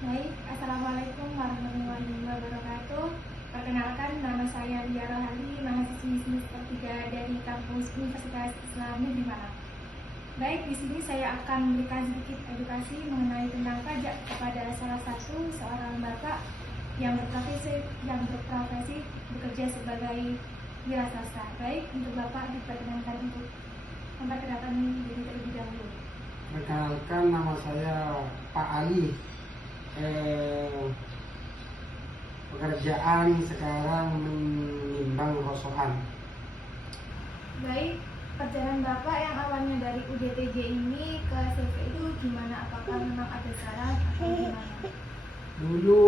Baik, Assalamualaikum warahmatullahi wabarakatuh. Perkenalkan, nama saya Lia Rohani, mahasiswi semester 3 dari kampus Universitas Islam Negeri Malang. Baik, di sini saya akan memberikan sedikit edukasi mengenai tentang pajak kepada salah satu seorang bapak yang berprofesi bekerja sebagai wira swasta. Baik, untuk bapak diperkenankan untuk memperkenalkan diri terlebih dahulu. Perkenalkan, nama saya Pak Ali. Pekerjaan sekarang menimbang rosokan. Baik, perjalanan Bapak yang awalnya dari UDTJ ini ke CV itu gimana? Apakah memang ada saran atau gimana? Dulu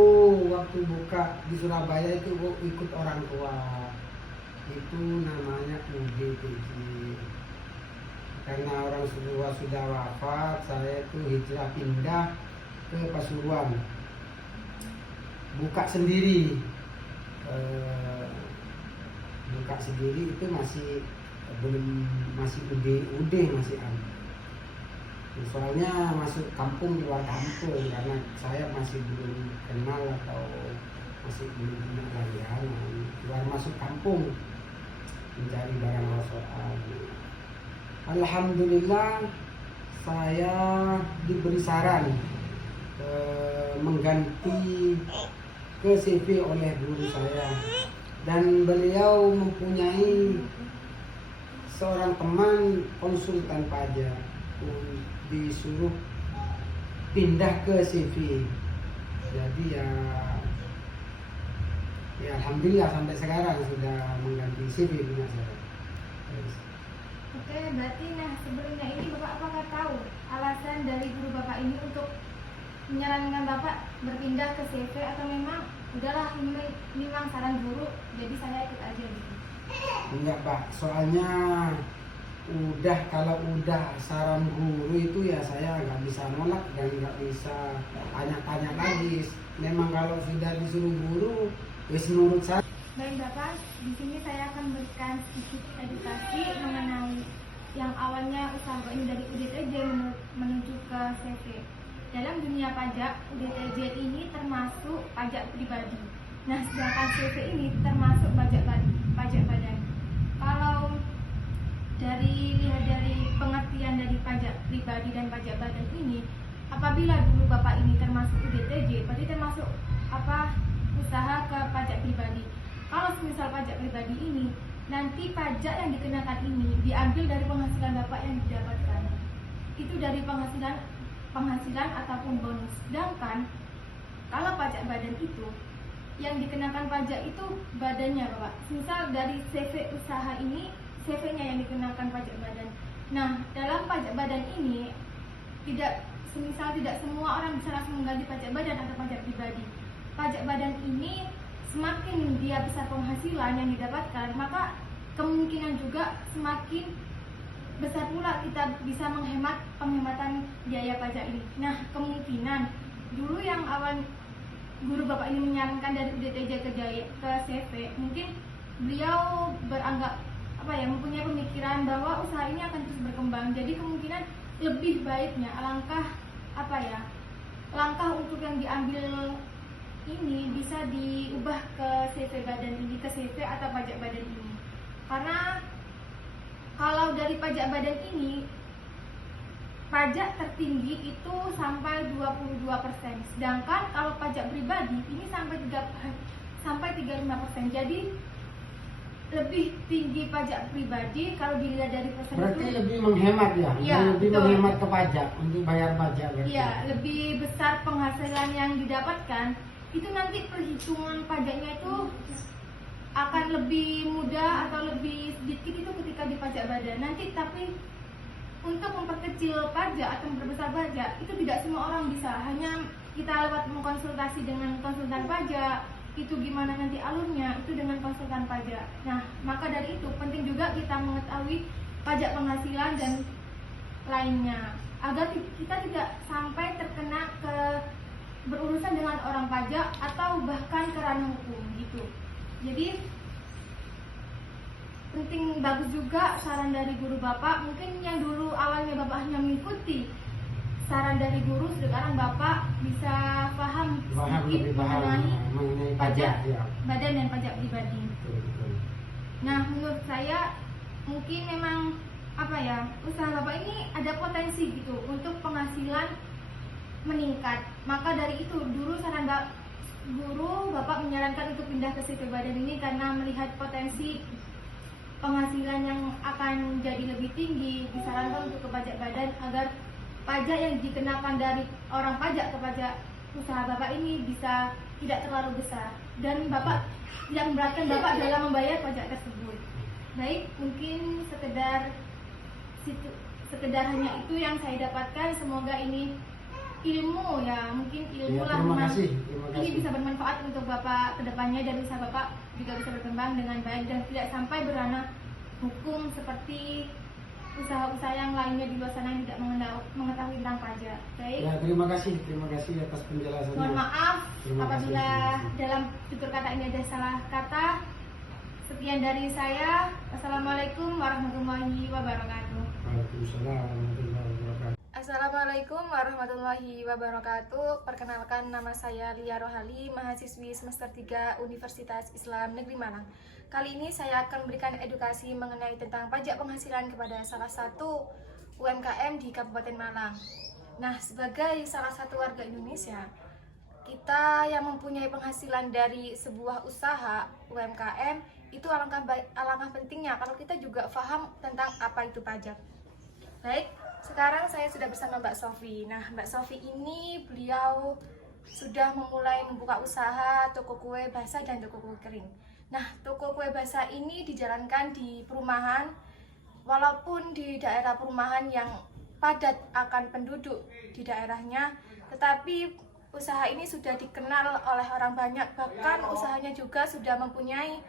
waktu buka di Surabaya itu ikut orang tua. Itu namanya UDTJ. Karena orang tua sudah wafat, saya itu hijrah pindah ke Pasuruan. Buka sendiri. Buka sendiri itu masih UD masih ada. Soalnya masuk kampung di luar kampung karena saya masih belum kenal atau masih belum punya langganan. Keluar masuk kampung mencari barang rosokan. Alhamdulillah saya diberi saran mengganti ke CV oleh guru saya, dan beliau mempunyai seorang teman konsultan pajak, disuruh pindah ke CV. Jadi ya alhamdulillah sampai sekarang sudah mengganti CV punya saya. Oke, berarti sebelumnya ini Bapak apakah tahu alasan dari guru Bapak ini untuk menyarankan Bapak berpindah ke CV, atau memang udahlah ini memang saran guru jadi saya ikut aja gitu? Enggak Pak, soalnya kalau udah saran guru itu ya saya nggak bisa nolak dan nggak bisa tanya-tanya lagi. Memang kalau sudah disuruh guru, wis nurut saya. Baik Bapak, di sini saya akan memberikan sedikit edukasi mengenai yang awalnya usaha ini dari UDTJ menuju ke CV. Dalam dunia pajak, UDTJ ini termasuk pajak pribadi. Nah, sedangkan CV ini termasuk pajak badan. Kalau lihat dari pengertian dari pajak pribadi dan pajak badan ini, apabila dulu Bapak ini termasuk UDTJ, berarti termasuk usaha ke pajak pribadi. Kalau misal pajak pribadi ini, nanti pajak yang dikenakan ini diambil dari penghasilan Bapak yang didapatkan. Itu dari penghasilan ataupun bonus. Sedangkan kalau pajak badan itu yang dikenakan pajak itu badannya Bapak. Misal dari CV usaha ini, CV-nya yang dikenakan pajak badan. Nah, dalam pajak badan ini tidak semua orang bisa langsung mengganti pajak badan atau pajak pribadi. Pajak badan ini semakin dia besar penghasilan yang didapatkan, maka kemungkinan juga semakin besar pula kita bisa menghemat penghematan biaya pajak ini. Nah, kemungkinan dulu yang awal guru Bapak ini menyarankan dari UDTJ ke CV, mungkin beliau beranggap mempunyai pemikiran bahwa usaha ini akan terus berkembang. Jadi kemungkinan lebih baiknya langkah untuk yang diambil ini bisa diubah ke CV badan ini, ke CV atau pajak badan ini. Karena kalau dari pajak badan ini, pajak tertinggi itu sampai 22%. Sedangkan kalau pajak pribadi ini sampai 35%. Jadi lebih tinggi pajak pribadi kalau dilihat dari persen. Berarti lebih menghemat ya? Iya, lebih betul. Menghemat ke pajak untuk bayar pajak. Iya, lebih besar penghasilan yang didapatkan. Itu nanti perhitungan pajaknya itu akan lebih mudah atau lebih sedikit itu ketika di pajak badan. Nanti tapi untuk memperkecil pajak atau memperbesar pajak itu tidak semua orang bisa. Hanya kita lewat mengkonsultasi dengan konsultan pajak, itu gimana nanti alurnya itu dengan konsultan pajak. Nah, maka dari itu penting juga kita mengetahui pajak penghasilan dan lainnya agar kita tidak sampai terkena berurusan dengan orang pajak atau bahkan ke ranah hukum gitu. Jadi penting, bagus juga saran dari guru Bapak. Mungkin yang dulu awalnya Bapak hanya mengikuti saran dari guru, sekarang Bapak bisa paham lebih paham mengenai pajak ya. badan dan pajak pribadi. Betul, betul. Nah, menurut saya mungkin memang apa ya, usaha Bapak ini ada potensi gitu untuk penghasilan meningkat. Maka dari itu dulu saran Bapak menyarankan untuk pindah ke CV badan ini karena melihat potensi penghasilan yang akan jadi lebih tinggi. Disarankan untuk ke pajak badan agar pajak yang dikenakan dari orang pajak ke pajak usaha Bapak ini bisa tidak terlalu besar dan Bapak tidak memberatkan Bapak dalam membayar pajak tersebut. Baik, mungkin sekedar hanya itu yang saya dapatkan. Semoga ini ilmu ya, mungkin ilmu Ya, lah terima kasih. ini bisa bermanfaat untuk Bapak kedepannya dan usaha Bapak juga bisa berkembang dengan baik dan tidak sampai berranah hukum seperti usaha-usaha yang lainnya di luar sana yang tidak mengetahui tentang pajak. Baik. Ya, terima kasih atas penjelasannya. Mohon maaf Terima kasih. apabila dalam tutur kata ini ada salah kata. Sekian dari saya. Wassalamualaikum warahmatullahi wabarakatuh. Waalaikumsalam warahmatullahi wabarakatuh. Assalamualaikum warahmatullahi wabarakatuh. Perkenalkan, nama saya Lia Rohali, mahasiswi semester 3 Universitas Islam Negeri Malang. Kali ini saya akan memberikan edukasi mengenai tentang pajak penghasilan kepada salah satu UMKM di Kabupaten Malang. Nah, sebagai salah satu warga Indonesia, kita yang mempunyai penghasilan dari sebuah usaha UMKM, itu alangkah pentingnya kalau kita juga paham tentang apa itu pajak. Baik, sekarang saya sudah bersama Mbak Sofi. Nah, Mbak Sofi ini beliau sudah memulai membuka usaha toko kue basah dan toko kue kering. Nah, toko kue basah ini dijalankan di perumahan, walaupun di daerah perumahan yang padat akan penduduk di daerahnya, tetapi usaha ini sudah dikenal oleh orang banyak, bahkan usahanya juga sudah mempunyai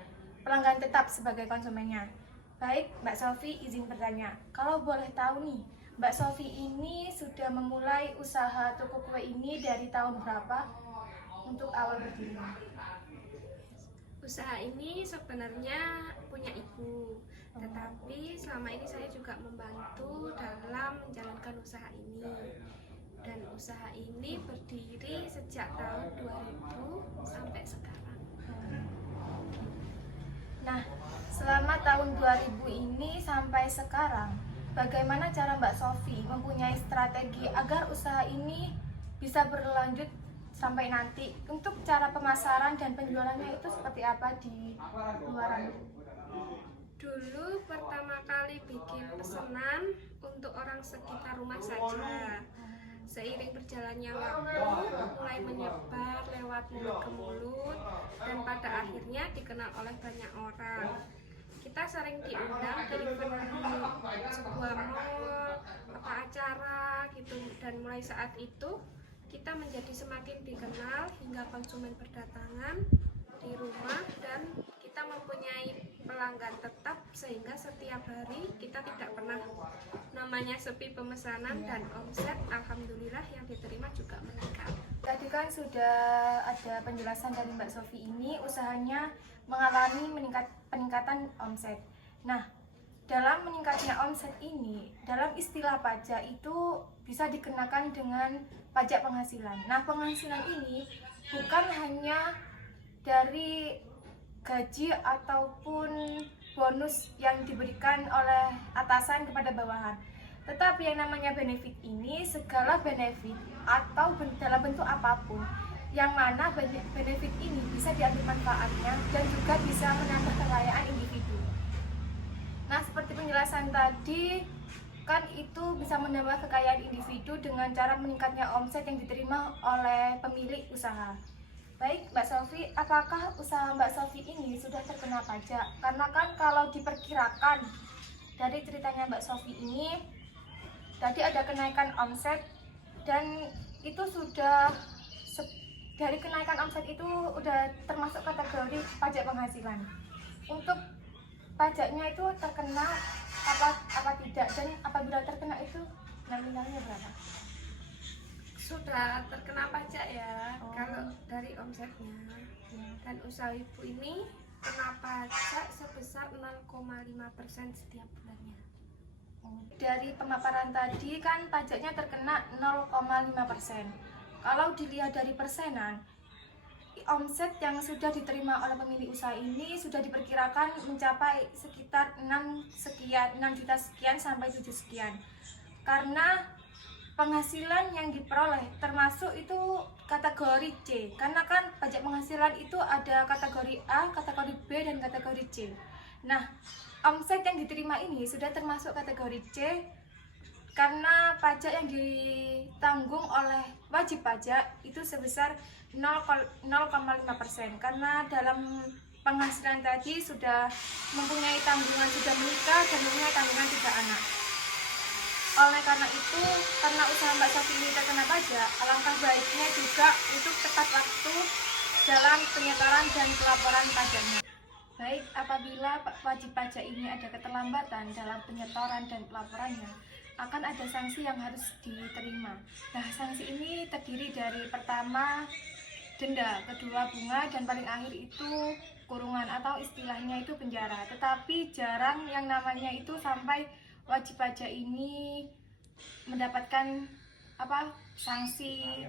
pelanggan tetap sebagai konsumennya. Baik, Mbak Sofi izin bertanya, kalau boleh tahu nih, Mbak Sofi ini sudah memulai usaha toko kue ini dari tahun berapa untuk awal berdiri? Usaha ini sebenarnya punya ibu, tetapi selama ini saya juga membantu dalam menjalankan usaha ini. Dan usaha ini berdiri sejak tahun 2000 sampai sekarang. Nah, selama tahun 2000 ini sampai sekarang, bagaimana cara Mbak Sofi mempunyai strategi agar usaha ini bisa berlanjut sampai nanti? Untuk cara pemasaran dan penjualannya itu seperti apa di luaran? Dulu pertama kali bikin pesanan untuk orang sekitar rumah saja. Seiring berjalannya waktu, mulai menyebar lewat mulut ke mulut dan pada akhirnya dikenal oleh banyak orang. Kita sering diundang di event sebuah mall, apa acara gitu, dan mulai saat itu kita menjadi semakin dikenal hingga konsumen berdatangan di rumah dan kita mempunyai pelanggan tetap sehingga setiap hari kita tidak pernah namanya sepi pemesanan dan omset alhamdulillah yang diterima juga meningkat. Tadi kan sudah ada penjelasan dari Mbak Sofi ini usahanya mengalami peningkatan omset. Nah, dalam meningkatnya omset ini, dalam istilah pajak itu bisa dikenakan dengan pajak penghasilan. Nah, penghasilan ini bukan hanya dari gaji ataupun bonus yang diberikan oleh atasan kepada bawahan, tetapi yang namanya benefit ini segala benefit atau dalam bentuk apapun yang mana benefit ini bisa diambil manfaatnya dan juga bisa menambah kekayaan individu. Nah, seperti penjelasan tadi kan itu bisa menambah kekayaan individu dengan cara meningkatnya omset yang diterima oleh pemilik usaha. Baik, Mbak Sofi, apakah usaha Mbak Sofi ini sudah terkena pajak? Karena kan kalau diperkirakan dari ceritanya Mbak Sofi ini, tadi ada kenaikan omset dan itu sudah dari kenaikan omset itu udah termasuk kategori pajak penghasilan. Untuk pajaknya itu terkena apa tidak, dan apabila terkena itu nominalnya berapa? Sudah terkena pajak ya. Kalau dari omsetnya. Dan usaha ibu ini kena pajak sebesar 0,5% setiap bulannya. Dari pemaparan tadi kan pajaknya terkena 0,5%. Kalau dilihat dari persenan, omset yang sudah diterima oleh pemilik usaha ini sudah diperkirakan mencapai sekitar 6 juta sekian sampai 7 sekian. Karena penghasilan yang diperoleh termasuk itu kategori C. Karena kan pajak penghasilan itu ada kategori A, kategori B, dan kategori C. Nah, omset yang diterima ini sudah termasuk kategori C karena pajak yang ditanggung oleh wajib pajak itu sebesar 0,5%, karena dalam penghasilan tadi sudah mempunyai tanggungan sudah menikah dan mempunyai tanggungan 3 anak. Oleh karena itu, karena usaha Mbak Safi ini terkena pajak, alangkah baiknya juga untuk tepat waktu dalam penyetoran dan pelaporan pajaknya. Baik, apabila wajib pajak ini ada keterlambatan dalam penyetoran dan pelaporannya, akan ada sanksi yang harus diterima. Nah, sanksi ini terdiri dari pertama denda, kedua bunga, dan paling akhir itu kurungan atau istilahnya itu penjara. Tetapi jarang yang namanya itu sampai wajib pajak ini mendapatkan sanksi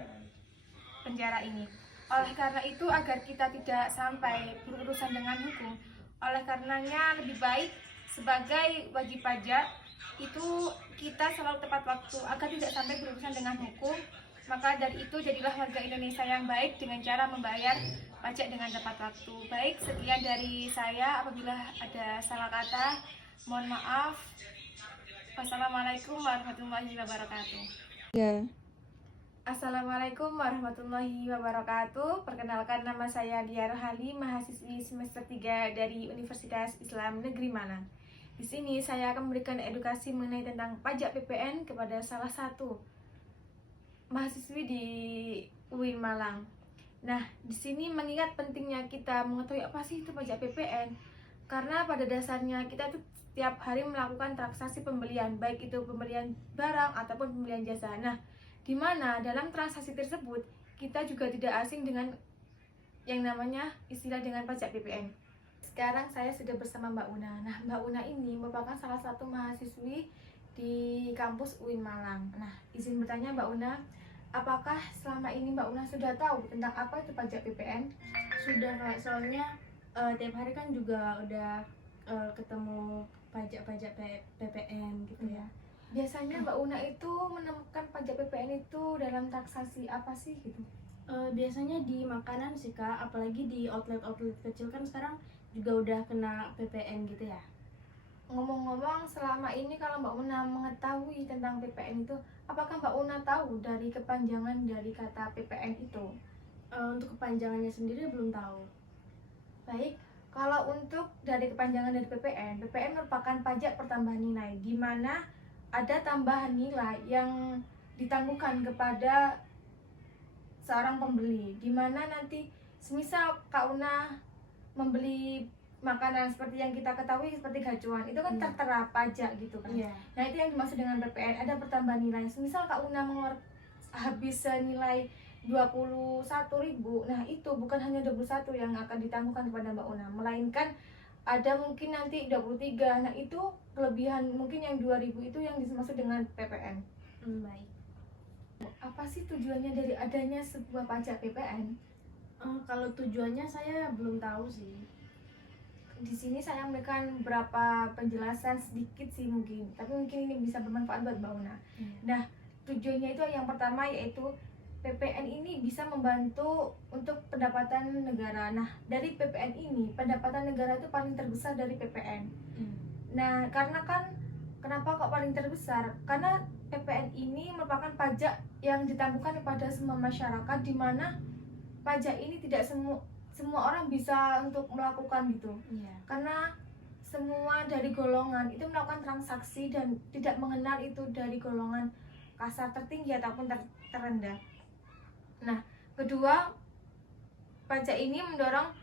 penjara ini. Oleh karena itu, agar kita tidak sampai berurusan dengan hukum, oleh karenanya lebih baik sebagai wajib pajak itu kita selalu tepat waktu agar tidak sampai berurusan dengan hukum. Maka dari itu, jadilah warga Indonesia yang baik dengan cara membayar pajak dengan tepat waktu. Baik, sekian dari saya. Apabila ada salah kata, mohon maaf. Wassalamualaikum warahmatullahi wabarakatuh. Assalamualaikum warahmatullahi wabarakatuh. Perkenalkan, nama saya Dia Rohali, mahasiswi semester 3 dari Universitas Islam Negeri Malang. Di sini saya akan memberikan edukasi mengenai tentang pajak PPN kepada salah satu mahasiswi di UIN Malang. Nah, di sini mengingat pentingnya kita mengetahui apa sih itu pajak PPN, karena pada dasarnya kita tuh setiap hari melakukan transaksi pembelian, baik itu pembelian barang ataupun pembelian jasa. Nah, di mana dalam transaksi tersebut kita juga tidak asing dengan yang namanya istilah dengan pajak PPN. Sekarang saya sudah bersama Mbak Una. Nah, Mbak Una ini merupakan salah satu mahasiswi di kampus UIN Malang. Nah, izin bertanya Mbak Una, apakah selama ini Mbak Una sudah tahu tentang apa itu pajak PPN? Sudah Kak, soalnya tiap hari kan juga udah ketemu pajak-pajak PPN gitu ya. Biasanya Mbak Una itu menemukan pajak PPN itu dalam transaksi apa sih gitu? Biasanya di makanan sih Kak, apalagi di outlet-outlet kecil kan sekarang juga udah kena PPN gitu ya. Ngomong-ngomong, selama ini kalau Mbak Una mengetahui tentang PPN itu, apakah Mbak Una tahu dari kepanjangan dari kata PPN itu? Untuk kepanjangannya sendiri belum tahu. Baik, kalau untuk dari kepanjangan dari PPN, PPN merupakan pajak pertambahan nilai, di mana ada tambahan nilai yang ditangguhkan kepada seorang pembeli, di mana nanti semisal Kak Una membeli makanan seperti yang kita ketahui seperti gacuan, itu kan tertera pajak gitu kan. Nah, itu yang dimaksud dengan PPN, ada pertambahan nilai. Semisal Kak Una habis senilai 21.000, nah itu bukan hanya 21 yang akan ditangguhkan kepada Mbak Una, melainkan ada mungkin nanti 23. Nah, itu kelebihan mungkin yang 2.000 itu yang dimaksud dengan PPN. Baik. Apa sih tujuannya dari adanya sebuah pajak PPN? Kalau tujuannya saya belum tahu sih. Di sini saya memberikan beberapa penjelasan sedikit sih mungkin, tapi mungkin ini bisa bermanfaat buat Mbak Una. Nah, tujuannya itu yang pertama yaitu PPN ini bisa membantu untuk pendapatan negara. Nah, dari PPN ini pendapatan negara itu paling terbesar dari PPN. Nah, karena kan kenapa kok paling terbesar? Karena PPN ini merupakan pajak yang ditangguhkan kepada semua masyarakat, di mana pajak ini tidak semua orang bisa untuk melakukan gitu. Karena semua dari golongan itu melakukan transaksi dan tidak mengenal itu dari golongan kasar tertinggi ataupun terendah. Nah, kedua, pajak ini mendorong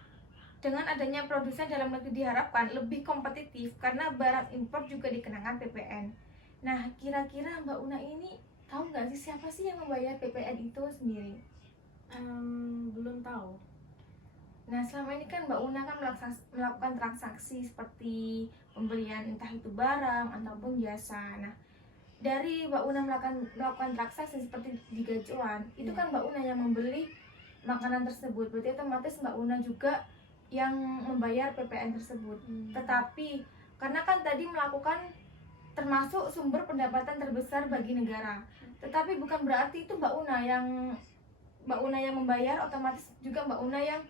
dengan adanya produsen dalam negeri diharapkan lebih kompetitif karena barang impor juga dikenakan PPN. Nah, kira-kira Mbak Una ini tahu nggak sih siapa sih yang membayar PPN itu sendiri? Belum tahu. Nah, selama ini kan Mbak Una kan melakukan transaksi seperti pembelian entah itu barang ataupun jasa. Nah, dari Mbak Una melakukan transaksi seperti di gacuan, itu kan Mbak Una yang membeli makanan tersebut, berarti otomatis Mbak Una juga yang membayar PPN tersebut. Tetapi karena kan tadi melakukan termasuk sumber pendapatan terbesar bagi negara, tetapi bukan berarti itu Mbak Una yang membayar, otomatis juga Mbak Una yang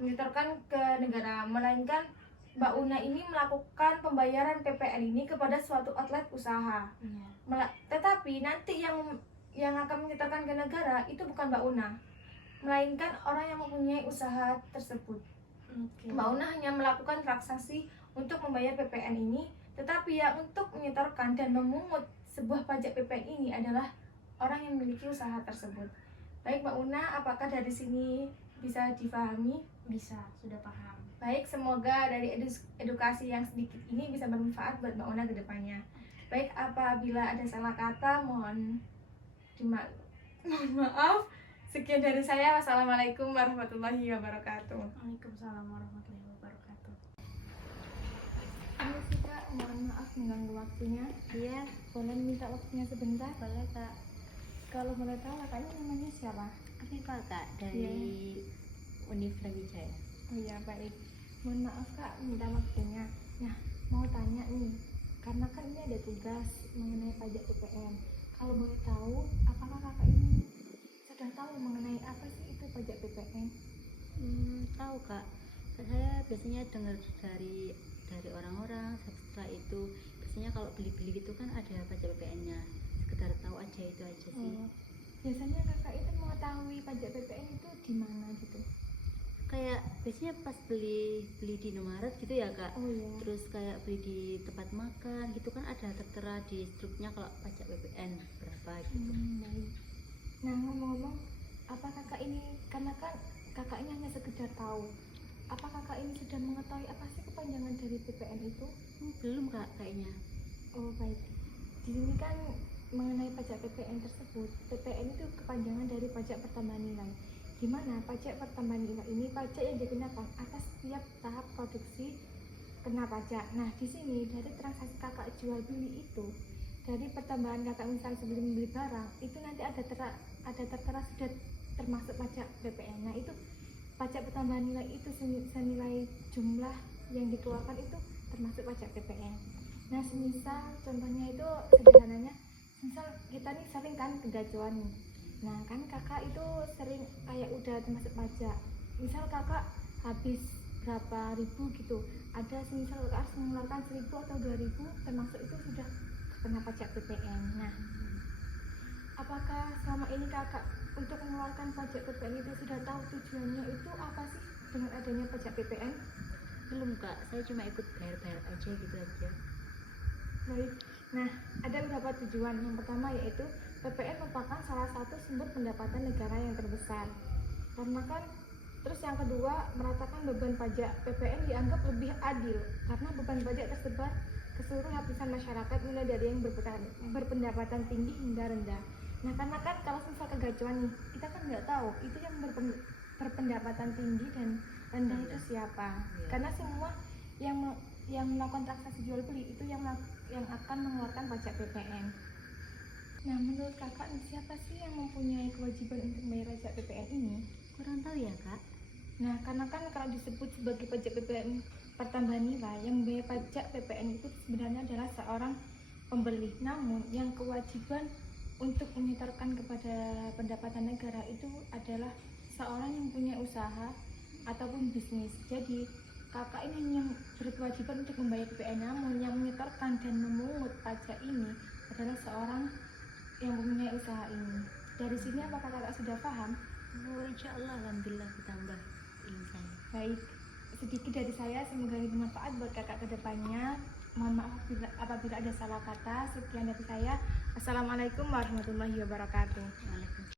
menyetorkan ke negara, melainkan Mbak Una ini melakukan pembayaran PPN ini kepada suatu outlet usaha. Tetapi nanti yang akan menyetorkan ke negara itu bukan Mbak Una, melainkan orang yang mempunyai usaha tersebut. Mbak Una hanya melakukan transaksi untuk membayar PPN ini, tetapi yang untuk menyetorkan dan memungut sebuah pajak PPN ini adalah orang yang memiliki usaha tersebut. Baik Mbak Una, apakah dari sini bisa difahami? Bisa, sudah paham. Baik, semoga dari edukasi yang sedikit ini bisa bermanfaat buat Mbak Una ke depannya. Baik, apabila ada salah kata mohon maaf. Sekian dari saya. Wassalamualaikum warahmatullahi wabarakatuh. Waalaikumsalam warahmatullahi wabarakatuh. Ini sih Kak, mohon maaf mengganggu waktunya. Iya, Boleh minta waktunya sebentar? boleh Kak. Kalau boleh tahu kakaknya namanya siapa? Afifah Kak, dari Univ Brawijaya. Oh iya, baik. Mohon maaf Kak, minta waktunya. Nah, mau tanya nih, karena kan ini ada tugas mengenai pajak PPN. Kalau boleh tahu, apakah kakak ini sudah tahu mengenai apa sih itu pajak PPN? Tahu Kak, saya biasanya dengar dari orang-orang. Setelah itu biasanya kalau beli-beli gitu kan ada pajak PPN-nya. Sekedar tahu aja, itu aja sih. Oh, biasanya kakak itu mengetahui pajak PPN itu di mana gitu? Kayak biasanya pas beli di Indomaret gitu ya Kak. Oh iya. Terus kayak beli di tempat makan gitu kan ada tertera di struknya kalau pajak PPN berapa gitu. Baik. Nah, ngomong-ngomong, apa kakak ini, karena kan kakak ini hanya sekedar tahu, apa kakak ini sudah mengetahui apa sih kepanjangan dari PPN itu? Belum Kak kayaknya. Oh baik, di sini kan mengenai pajak PPN tersebut, PPN itu kepanjangan dari pajak pertambahan nilai, di mana pajak pertambahan nilai ini pajak yang dikenakan atas setiap tahap produksi kena pajak. Nah, di sini dari transaksi kakak jual beli itu, dari pertambahan kakak misal sebelum beli barang itu nanti ada tertera sudah termasuk pajak PPN. Nah, itu pajak pertambahan nilai itu senilai jumlah yang dikeluarkan itu termasuk pajak PPN. Nah, semisal contohnya itu sederhananya, misal kita nih sering kan kegacuan nih. Nah, kan kakak itu sering kayak udah termasuk pajak. Misal kakak habis berapa ribu gitu, ada semisal kakak harus mengeluarkan 1.000 atau 2.000, termasuk itu sudah kena pajak PPN. Nah, apakah selama ini kakak untuk mengeluarkan pajak PPN itu sudah tahu tujuannya itu apa sih dengan adanya pajak PPN? Belum Kak, saya cuma ikut bayar-bayar aja gitu aja. Baik. Nah, ada beberapa tujuan. Yang pertama yaitu PPN merupakan salah satu sumber pendapatan negara yang terbesar. Karena kan, terus yang kedua, meratakan beban pajak. PPN dianggap lebih adil karena beban pajak tersebar ke seluruh lapisan masyarakat, mulai dari yang berpendapatan tinggi hingga rendah. Nah, karena kan kalau misal kegacuan nih, kita kan nggak tahu itu yang berpendapatan tinggi dan rendah itu siapa. Karena semua yang melakukan transaksi jual beli itu yang akan mengeluarkan pajak PPN. Nah, menurut kakak siapa sih yang mempunyai kewajiban untuk membayar pajak PPN ini? Kurang tahu ya Kak. Nah, karena kan kalau disebut sebagai pajak PPN pertambahan nilai, yang membayar pajak PPN itu sebenarnya adalah seorang pembeli. Namun, yang kewajiban untuk menyetorkan kepada pendapatan negara itu adalah seorang yang punya usaha ataupun bisnis. Jadi, kakak ini hanya berkewajiban untuk membayar PPN, namun yang menyetorkan dan memungut pajak ini adalah seorang yang mempunyai usaha ini. Dari sini apakah kakak sudah paham? Oh, insya Allah, alhamdulillah ditambah ilmu saya. Baik, sedikit dari saya, semoga ini bermanfaat buat kakak ke depannya. Mohon maaf apabila ada salah kata. Sekian dari saya. Assalamualaikum warahmatullahi wabarakatuh. Waalaikumsalam.